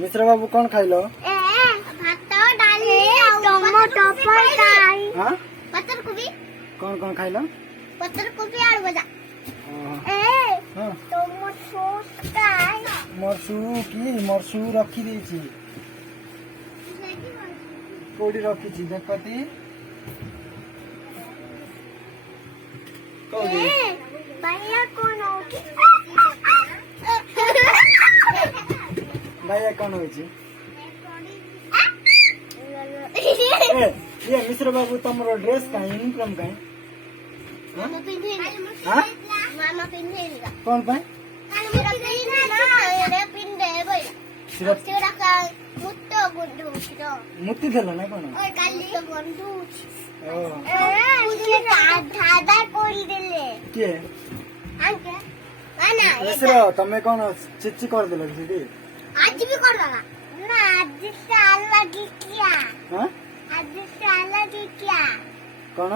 मिश्र बाबू कौन खाइलो? भात डाली टमाटो फ्राई पत्तर कोबी। कौन कौन खाइलो? पत्तर कोबी आलू भजा। टमाटो फ्राई मरसू रखी देछि कोडी रखी छी देखती कोडी भैया कौन हो? भैया कौन होई छी? ये मिश्र बाबू तमरो ड्रेस का यूनिफॉर्म का मामा पिंधे मामा पिंधे कौन पाए? मेरा पिंधे ना रे पिंधे भाई सिर्फ सेरा का मुट्टो गुंडू छिरो मुट्टी देलो ना कोन? ओय काली तो गुंडू ओ मुझे दादा कोई देले के आके आना मिश्र तमे कोन चिच्ची कर देलो सीधी? आज भी कर दादा ना आज साला की क्या हां आज साला की क्या कोन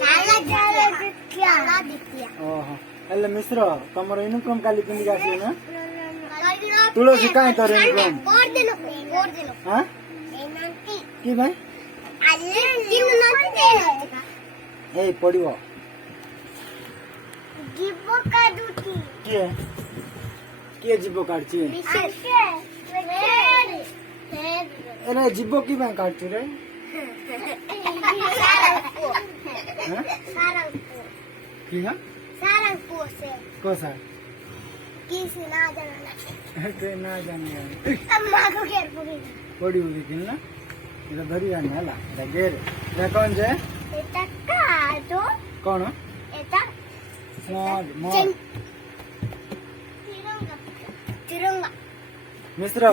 साला की क्या ओहो एले मिश्र तमरो यूनिफॉर्म काली पिंडी आसी ना तुलसी काई तर यूनिफॉर्म कर देलो हां एनंती की भाई आले तीन नंती ए पडिवो जीवो का दूती के जीवो काटची एरे जीवो की भाई काटची रे की हां सारंगपुर से कोसा किसी ना जाना के ना जाने अम्मा को घेर पड़ी पड़ी हुई थी ना इधर धरी जाने हला इधर गेर इधर कौन जे एटा का तो कौन एटा मोद तिरंगा मिश्र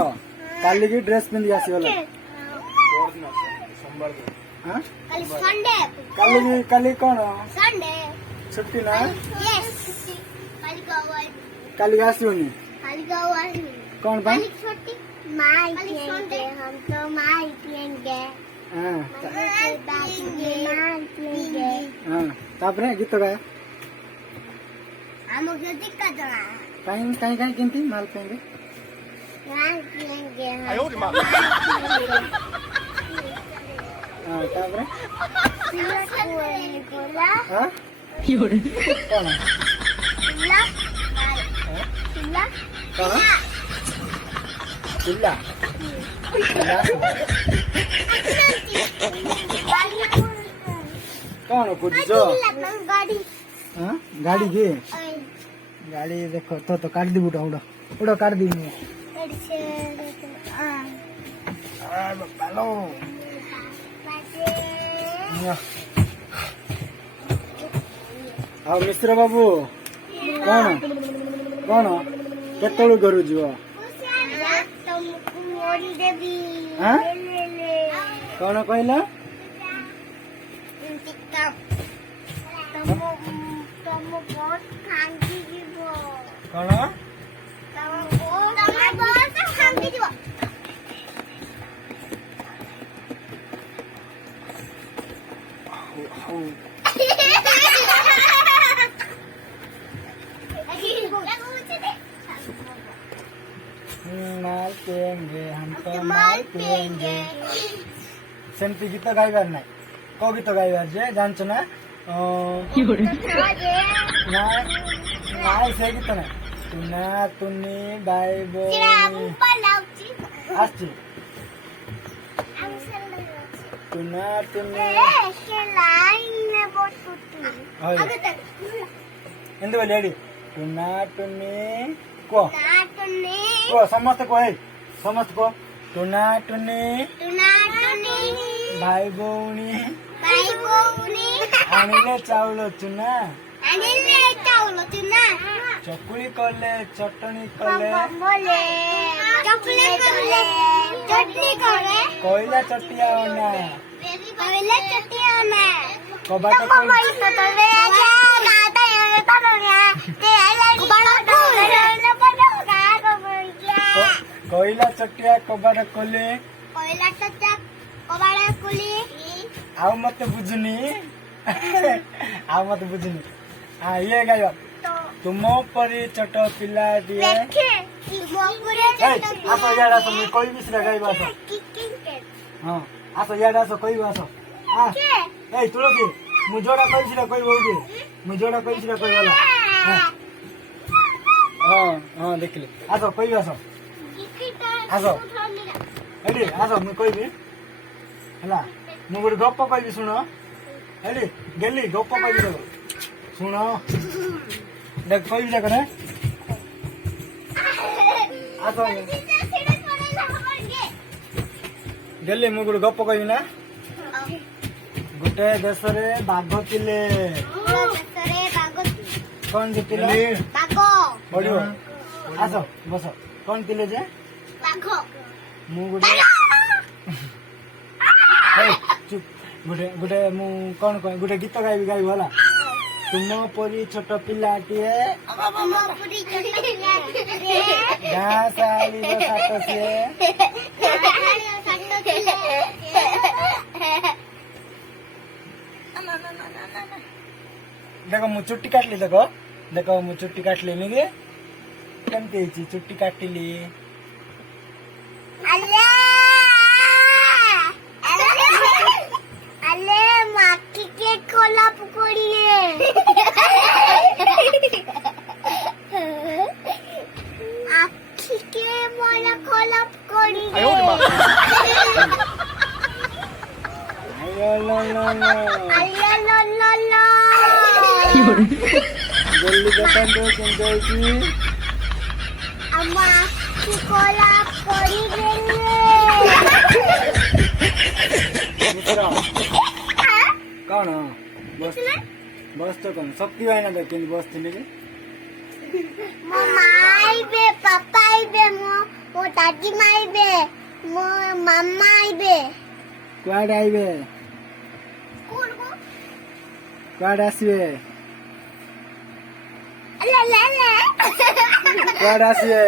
काली की ड्रेस पिंदी आसी वाला हां काली कौन संडे छुट्टी ना यस काली आसी होनी कौन भाई छुट्टी माई पिएंगे हम तो माई पिएंगे हां माई पिएंगे हां तापरे गीत गाय हम लोग दिक्कत है काई किंती माल पेंगे माई पिएंगे हां तापरे निकोला हां Fiore. कौन चिल्ला चिल्ला कौन चिल्ला कौन कुछ जो गाड़ी हां गाड़ी की गाड़ी देखो तो काट दी बुटा उड़ा काट दी मैं हेलो आओ मिश्र बाबू कौन केतळु करू जीव हां कौन कहला कौन माल पिएंगे हम तो माल पिएंगे सेमती गीत गाइबार ना को गीत गाइबार जे जानछ ना Fiore. ना से गीत ना तुना तुनी भाई बो आछि तुना तुनी ಎಂದ ಬಲ್ಲಿ ಹೇಳಿ ಟುನಾ ಟುನಿ ಕೋ ಸಮಸ್ತ ಕೋ ಹೇ ಸಮಸ್ತ ಕೋ ಟುನಾ ಟುನಿ ଭାଇ ଭଉଣୀ ଆଣିଲେ ଚାଉଳ ଚୁନା ଚକୁଳି କଲେ ଚଟଣି କଲେ କହିଲା ଚଟିଆ ଅନା କବାଟ କହିଲା ଚଟିଆ କବାଟ କଲେ ଆଉ ମତେ ବୁଝୁନି हाँ ये गाय तुम परी छोट पिला दिए आस यार आस मुई कोई भी सिला गाइब आस हां आस यार आस कोई आस हां ए तुलसी मु जोड़ा कोई सिला कोई बोलबे मु जोड़ा कोई सिला कोई वाला हां हां देख ले आस कोई आस आसो एडी आस मु कोई भी हला मु गोटे गप्प कहबी सुन एडी गेली गप्प कहबी देबो सुन देख कोई भी जाकर आसो गेली मु गोटे गप्प कहबी ना गोटे देश रे बाघ थिले कौन थिले बड़ियो आसो बस कौन थिले जे मु गोटे चुप गोटे गोटे मु कौन कह गोटे गीत गाइबी गाइबी होला तुम परी छोट पिलाटीए गाँ साली सात से देखो मु चुट्टी काटली देखो मु चुट्टी काटली निगे केमती ହେଇଛି चुट्टी काटली माटी के खोला पकड़िए आखी के मोला खोला पकड़िए आयो लो लो लो अल्ला ला ला ला जल्दी बता दो कौन जाएगी अम्मा आखी खोला पकड़ी देंगे कौन बस बस तो कौन शक्ति भाई ना देखते बस थे मो माई बे पापा आई बे मो दादी माई बे मो मामा आई बे कुआडे आइबे कुआडे आसबे ले ले ले कुआडे आसबे